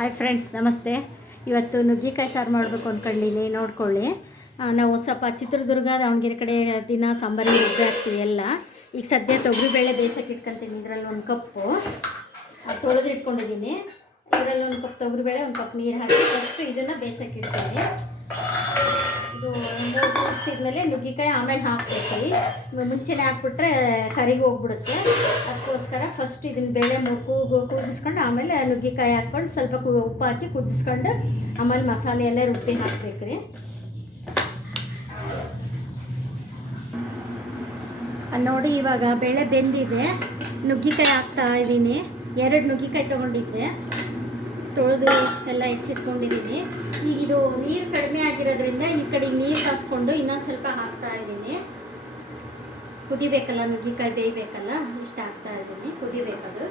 Hi friends, ನಮಸ್ತೆ. ಇವತ್ತು ನುಗ್ಗಿಕಾಯಿ ಸಾರು ಮಾಡಬೇಕು ಅಂದ್ಕೊಂಡಿನಿ, ನೋಡ್ಕೊಳ್ಳಿ. ನಾವು ಸ್ವಲ್ಪ ಚಿತ್ರದುರ್ಗ ದಾವಣಗೆರೆ ಕಡೆ ದಿನ ಸಾಂಬಾರಿಗೆ ರುಬ್ಬಿ ಹಾಕ್ತೀವಿ ಎಲ್ಲ. ಈಗ ಸದ್ಯ ತೊಗರಿಬೇಳೆ ಬೇಯಿಸೋಕೆ ಇಟ್ಕೊತೀನಿ. ಇದರಲ್ಲಿ ಒಂದು ಕಪ್ಪು ತೊಳೆದು ಇಟ್ಕೊಂಡಿದ್ದೀನಿ. ಇದರಲ್ಲಿ ಒಂದು ಕಪ್ ತೊಗರಿಬೇಳೆ, ಒಂದು ಕಪ್ ನೀರು ಹಾಕಿ ಫಸ್ಟು ಇದನ್ನು ಬೇಯಿಸೋಕೆ ಇಡ್ತೀನಿ. ಇದು ಕೂಡಿಸಿದ್ಮೇಲೆ ನುಗ್ಗಿಕಾಯಿ ಆಮೇಲೆ ಹಾಕ್ಬಿಡ್ತೀವಿ. ಮುಂಚೆನೇ ಹಾಕ್ಬಿಟ್ರೆ ಕರಿಗೆ ಹೋಗ್ಬಿಡುತ್ತೆ. ಅದಕ್ಕೋಸ್ಕರ ಫಸ್ಟ್ ಇದನ್ನು ಬೇಳೆ ಕೂಗಿಸ್ಕೊಂಡು ಆಮೇಲೆ ನುಗ್ಗಿಕಾಯಿ ಹಾಕ್ಕೊಂಡು ಸ್ವಲ್ಪ ಉಪ್ಪು ಹಾಕಿ ಕುದಿಸ್ಕೊಂಡು ಆಮೇಲೆ ಮಸಾಲೆ ಎಲ್ಲ ರುಬ್ಬಿ ಹಾಕ್ಬೇಕು ರೀ. ನೋಡಿ, ಇವಾಗ ಬೇಳೆ ಬೆಂದಿದೆ. ನುಗ್ಗಿಕಾಯಿ ಹಾಕ್ತಾ ಇದ್ದೀನಿ. 2 ನುಗ್ಗಿಕಾಯಿ ತೊಗೊಂಡಿದ್ದೆ, ತೊಳೆದು ಎಲ್ಲ ಹೆಚ್ಚಿಟ್ಕೊಂಡಿದ್ದೀನಿ. ಈಗ ಇದು ನೀರು ಕಡಿಮೆ ಆಗಿರೋದ್ರಿಂದ ಈ ಕಡೆ ನೀರು ಕಾಸ್ಕೊಂಡು ಇನ್ನೊಂದು ಸ್ವಲ್ಪ ಹಾಕ್ತಾ ಇದ್ದೀನಿ. ಕುದಿಬೇಕಲ್ಲ, ನುಗ್ಗಿಕಾಯಿ ಬೇಯಬೇಕಲ್ಲ, ಇಷ್ಟ ಹಾಕ್ತಾ ಇದ್ದೀನಿ. ಕುದಿಬೇಕದು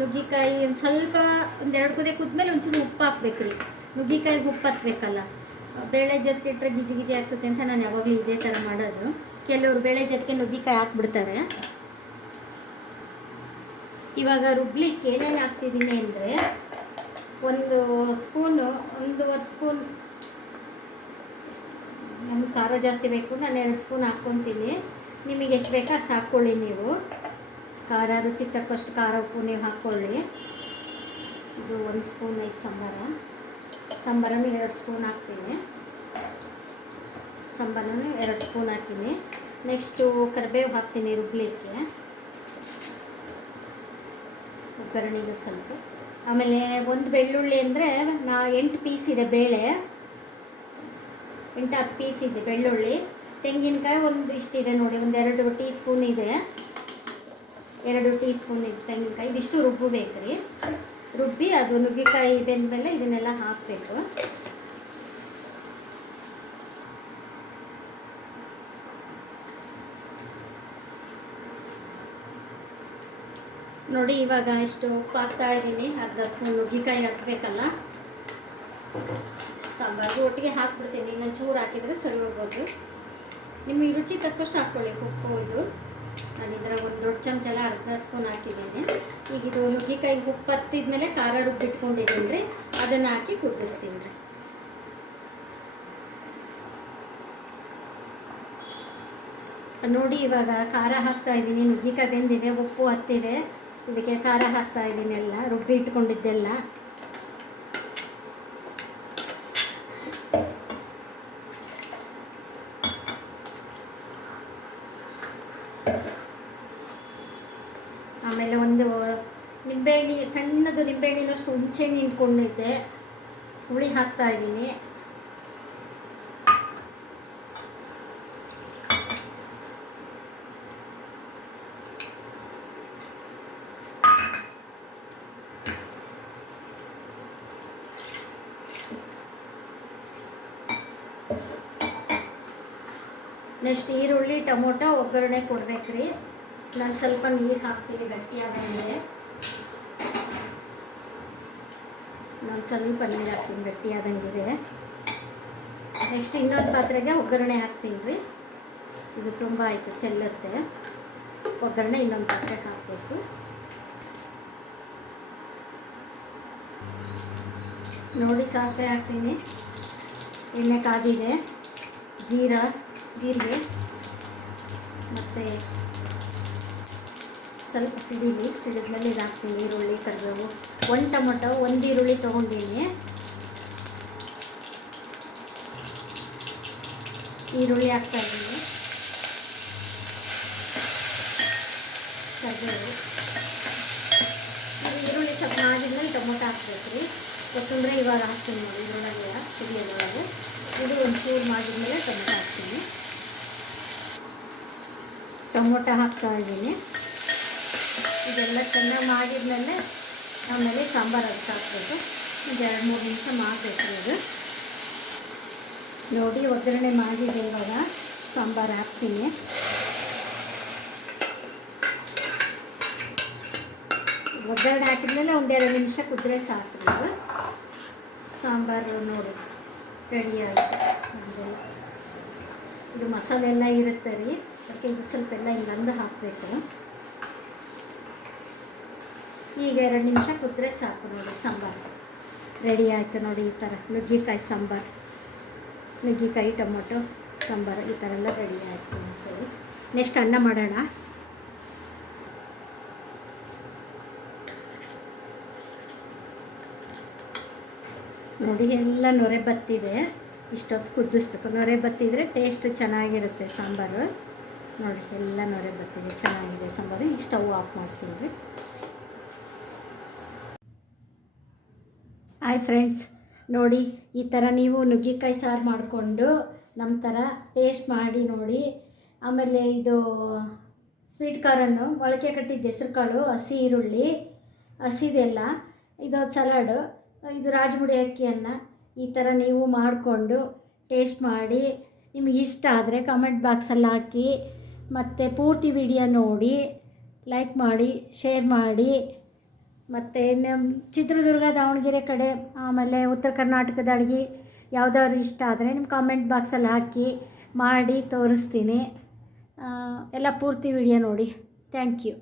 ನುಗ್ಗಿಕಾಯಿ. ಒಂದು ಸ್ವಲ್ಪ 1-2 ಕುದಿ ಕುದ್ಮೇಲೆ ಒಂಚೂರು ಉಪ್ಪು ಹಾಕ್ಬೇಕು ರೀ. ನುಗ್ಗಿಕಾಯಿಗೆ ಉಪ್ಪು ಹಾಕ್ಬೇಕಲ್ಲ. ಬೇಳೆ ಜೊತೆಗೆ ಇಟ್ಟರೆ ಗಿಜಿ ಗಿಜಿ ಆಗ್ತದೆ ಅಂತ ನಾನು ಯಾವಾಗಲೂ ಇದೇ ಥರ ಮಾಡೋದು. ಕೆಲವರು ಬೇಳೆ ಜೊತೆಗೆ ನುಗ್ಗಿಕಾಯಿ ಹಾಕ್ಬಿಡ್ತಾರೆ. ಇವಾಗ ರುಬ್ಲಿಕ್ಕೆ ಏನೇನು ಹಾಕ್ತಿದ್ದೀನಿ ಅಂದರೆ, 1 ಸ್ಪೂನು, 1.5 ಸ್ಪೂನ್. ನಮ್ಗೆ ಖಾರ ಜಾಸ್ತಿ ಬೇಕು, ನಾನು 2 ಸ್ಪೂನ್ ಹಾಕ್ಕೊತೀನಿ. ನಿಮಗೆ ಎಷ್ಟು ಬೇಕೋ ಅಷ್ಟು ಹಾಕ್ಕೊಳ್ಳಿ ನೀವು. ಖಾರ ರುಚಿಗೆ ತಕ್ಕಷ್ಟು ಖಾರ ಉಪ್ಪು ನೀವು ಹಾಕ್ಕೊಳ್ಳಿ. ಇದು 1 ಸ್ಪೂನ್ ಐತೆ ಸಾಂಬಾರನ್ನು 2 ಸ್ಪೂನ್ ಹಾಕ್ತೀನಿ. ಸಾಂಬಾರನ್ನು 2 ಸ್ಪೂನ್ ಹಾಕ್ತೀನಿ. ನೆಕ್ಸ್ಟು ಕರಿಬೇವು ಹಾಕ್ತೀನಿ ರುಬ್ಲಿಕ್ಕೆ, ಒಗ್ಗರಣೆಗೆ ಸ್ವಲ್ಪ. ಆಮೇಲೆ 1 ಬೆಳ್ಳುಳ್ಳಿ ಅಂದರೆ 8 ಪೀಸ್ ಇದೆ ಬೇಳೆ, 8-10 ಪೀಸ್ ಇದೆ ಬೆಳ್ಳುಳ್ಳಿ. ತೆಂಗಿನಕಾಯಿ ಒಂದು ಇಷ್ಟಿದೆ ನೋಡಿ, 2 ಟೀ ಸ್ಪೂನ್ ಇದೆ. 2 ಟೀ ಸ್ಪೂನ್ ಇದೆ ತೆಂಗಿನಕಾಯಿ. ಇದಿಷ್ಟು ರುಬ್ಬಬೇಕು ರೀ. ರುಬ್ಬಿ ಅದು ನುಗ್ಗಿಕಾಯಿ ಬೆಂದಮೇಲೆ ಇದನ್ನೆಲ್ಲ ಹಾಕಬೇಕು. ನೋಡಿ, ಇವಾಗ ಇಷ್ಟು ಉಪ್ಪು ಹಾಕ್ತಾ ಇದ್ದೀನಿ. 1/2 ಸ್ಪೂನ್ ನುಗ್ಗಿಕಾಯಿ ಹಾಕಬೇಕಲ್ಲ, ಸಾಂಬಾರು ಒಟ್ಟಿಗೆ ಹಾಕ್ಬಿಡ್ತೀನಿ. ಇನ್ನೊಂದು ಚೂರು ಹಾಕಿದರೆ ಸರಿ ಹೋಗ್ಬೋದು. ನಿಮಗೆ ರುಚಿ ತಕ್ಕಷ್ಟು ಹಾಕ್ಕೊಳ್ಳಿ ಉಪ್ಪು. ಇದು ನಾನು ಇದರ 1 ದೊಡ್ಡ ಚಮಚಲ 1/2 ಸ್ಪೂನ್ ಹಾಕಿದ್ದೀನಿ. ಈಗ ಇದು ನುಗ್ಗಿಕಾಯಿಗೆ ಉಪ್ಪು ಹತ್ತಿದ್ಮೇಲೆ ಖಾರ ರುಬ್ಬಿಟ್ಕೊಂಡಿದ್ದೀನಿ ರೀ, ಅದನ್ನು ಹಾಕಿ ಕುದಿಸ್ತೀನಿ ರೀ. ನೋಡಿ, ಇವಾಗ ಖಾರ ಹಾಕ್ತಾ ಇದ್ದೀನಿ. ನುಗ್ಗಿಕಾಯಿ ಬೆಂದಿದೆ, ಉಪ್ಪು ಹತ್ತಿದೆ. ಇದಕ್ಕೆ ಖಾರ ಹಾಕ್ತಾ ಇದ್ದೀನಿ, ಎಲ್ಲ ರುಬ್ಬಿ ಇಟ್ಕೊಂಡಿದ್ದೆಲ್ಲ. ಆಮೇಲೆ 1 ನಿಂಬೆಹಣ್ಣು, ಸಣ್ಣದು ನಿಂಬೆಹಣ್ಣಿನಷ್ಟು ಹುಣಸೆಹಣ್ಣು ಹಿಂಡ್ಕೊಂಡಿದ್ದೆ, ಹುಳಿ ಹಾಕ್ತಾ ಇದ್ದೀನಿ. ನೆಕ್ಸ್ಟ್ ಈರುಳ್ಳಿ ಟೊಮೊಟೊ ಒಗ್ಗರಣೆ ಕೊಡ್ಬೇಕು ರೀ. ನಾನು ಸ್ವಲ್ಪ ನೀರು ಹಾಕ್ತೀನಿ ಗಟ್ಟಿಯಾದಂಗೆ. ನಾನು ಸ್ವಲ್ಪ ನೀರು ಹಾಕ್ತೀನಿ ಗಟ್ಟಿಯಾದಂಗಿದೆ. ನೆಕ್ಸ್ಟ್ ಇನ್ನೊಂದು ಪಾತ್ರೆಗೆ ಒಗ್ಗರಣೆ ಹಾಕ್ತೀನಿ ರೀ. ಇದು ತುಂಬ ಆಯಿತು, ಚೆಲ್ಲುತ್ತೆ. ಒಗ್ಗರಣೆ ಇನ್ನೊಂದು ಪಾತ್ರೆಗೆ ಹಾಕಬೇಕು. ನೋಡಿ, ಸಾಸಿವೆ ಹಾಕ್ತೀನಿ. ಎಣ್ಣೆ ಕಾದಿದೆ. ಜೀರಿಗೆ ಮತ್ತು ಸ್ವಲ್ಪ ಸಿಡಿದ್ಮೇಲೆ ಇದು ಹಾಕ್ತೀನಿ. ಈರುಳ್ಳಿ, ಕರಿಬೇವು, 1 ಟೊಮೊಟೊ, 1 ಈರುಳ್ಳಿ ತೊಗೊಂಡಿನಿ. ಈರುಳ್ಳಿ ಹಾಕ್ತಾ ಇದ್ದೀನಿ. ಕರಿಬೇವು, ಈರುಳ್ಳಿ ಸ್ವಲ್ಪ ಮಾಡಿದ್ಮೇಲೆ ಟೊಮೊಟೊ ಹಾಕ್ಬೇಕು ರೀ. ಕೊತ್ತಂಬರಿ ಇವಾಗ ಹಾಕ್ತೀನಿ ನೋಡಿ, ಇದರೊಳಗೆ ಸಿಡಿಯೋದ್ರೊಳಗೆ. ಇದು 1 ಚೂರು ಮಾಡಿದ್ಮೇಲೆ ಟೊಮೊಟೊ ಹಾಕ್ತೀನಿ. ಟೊಮೊಟೊ ಹಾಕ್ತಾ ಇದ್ದೀನಿ. ಇದೆಲ್ಲ ಚೆನ್ನಾಗಿ ಮಾಡಿದ್ಮೇಲೆ ಆಮೇಲೆ ಸಾಂಬಾರು ಅದಕ್ಕೆ ಹಾಕ್ಬೇಕು. ಒಂದು 2-3 ನಿಮಿಷ ಮಾಡಬೇಕು ಇದು. ನೋಡಿ, ಒಗ್ಗರಣೆ ಮಾಡಿದೆ. ಇವಾಗ ಸಾಂಬಾರು ಹಾಕ್ತೀನಿ. ಒಗ್ಗರಣೆ ಹಾಕಿದ್ಮೇಲೆ 1-2 ನಿಮಿಷ ಕುದ್ರೆ ಸಾಕು. ಸಾಂಬಾರು ನೋಡಿ ರೆಡಿ ಆಯಿತು. ಇದು ಮಸಾಲೆ ಎಲ್ಲ ಇರುತ್ತೆ ರೀ, ಅದಕ್ಕೆ ಇದು ಸ್ವಲ್ಪ ಎಲ್ಲ ಹಿಂಗಂದು ಹಾಕಬೇಕು. ಈಗ 2 ನಿಮಿಷ ಕುದ್ರೆ ಸಾಕು ನೋಡಿ ಸಾಂಬಾರು. ರೆಡಿ ಆಯಿತು ನೋಡಿ. ಈ ಥರ ನುಗ್ಗೆಕಾಯಿ ಸಾಂಬಾರು, ನುಗ್ಗೆಕಾಯಿ ಟೊಮೊಟೊ ಸಾಂಬಾರು ಈ ಥರ ಎಲ್ಲ ರೆಡಿ ಆಯಿತು ಅಂತೇಳಿ. ನೆಕ್ಸ್ಟ್ ಅನ್ನ ಮಾಡೋಣ. ನೋಡಿ ಎಲ್ಲ ನೊರೆ ಬತ್ತಿದೆ, ಇಷ್ಟೊತ್ತು ಕುದಿಸ್ಬೇಕು. ನೊರೆ ಬತ್ತಿದ್ರೆ ಟೇಸ್ಟ್ ಚೆನ್ನಾಗಿರುತ್ತೆ ಸಾಂಬಾರು. ನೋಡಿ ಎಲ್ಲ ನೊರೆ ಬತ್ತಿದೆ, ಚೆನ್ನಾಗಿದೆ ಸಾಂಬಾರು. ಈಗ ಸ್ಟವ್ ಆಫ್ ಮಾಡ್ತೀನಿ ರೀ. ಹಾಯ್ ಫ್ರೆಂಡ್ಸ್, ನೋಡಿ ಈ ಥರ ನೀವು ನುಗ್ಗೆಕಾಯಿ ಸಾರು ಮಾಡಿಕೊಂಡು ನಮ್ಮ ಥರ ಟೇಸ್ಟ್ ಮಾಡಿ ನೋಡಿ. ಆಮೇಲೆ ಇದು ಸ್ವೀಟ್ ಕಾರ್ನ್ನು ಮೊಳಕೆ ಕಟ್ಟಿದ್ದ ಹೆಸ್ರು ಕಾಳು, ಹಸಿ ಈರುಳ್ಳಿ, ಹಸಿದೆಲ್ಲ, ಇದೊಂದು ಸಲಾಡು, ಇದು ರಾಜಮುಡಿ ಅಕ್ಕಿಯನ್ನು ಈ ಥರ ನೀವು ಮಾಡಿಕೊಂಡು ಟೇಸ್ಟ್ ಮಾಡಿ. ನಿಮಗೆ ಇಷ್ಟ ಆದರೆ ಕಮೆಂಟ್ ಬಾಕ್ಸಲ್ಲಿ ಹಾಕಿ, ಮತ್ತು ಪೂರ್ತಿ ವಿಡಿಯೋ ನೋಡಿ, ಲೈಕ್ ಮಾಡಿ, ಶೇರ್ ಮಾಡಿ. ಮತ್ತು ನಮ್ಮ ಚಿತ್ರದುರ್ಗ, ದಾವಣಗೆರೆ ಕಡೆ, ಆಮೇಲೆ ಉತ್ತರ ಕರ್ನಾಟಕದ ಅಡುಗೆ ಯಾವುದಾದ್ರು ಇಷ್ಟ ಆದರೆ ನಿಮ್ಮ ಕಾಮೆಂಟ್ ಬಾಕ್ಸಲ್ಲಿ ಹಾಕಿ, ಮಾಡಿ ತೋರಿಸ್ತೀನಿ. ಎಲ್ಲ ಪೂರ್ತಿ ವಿಡಿಯೋ ನೋಡಿ. Thank you.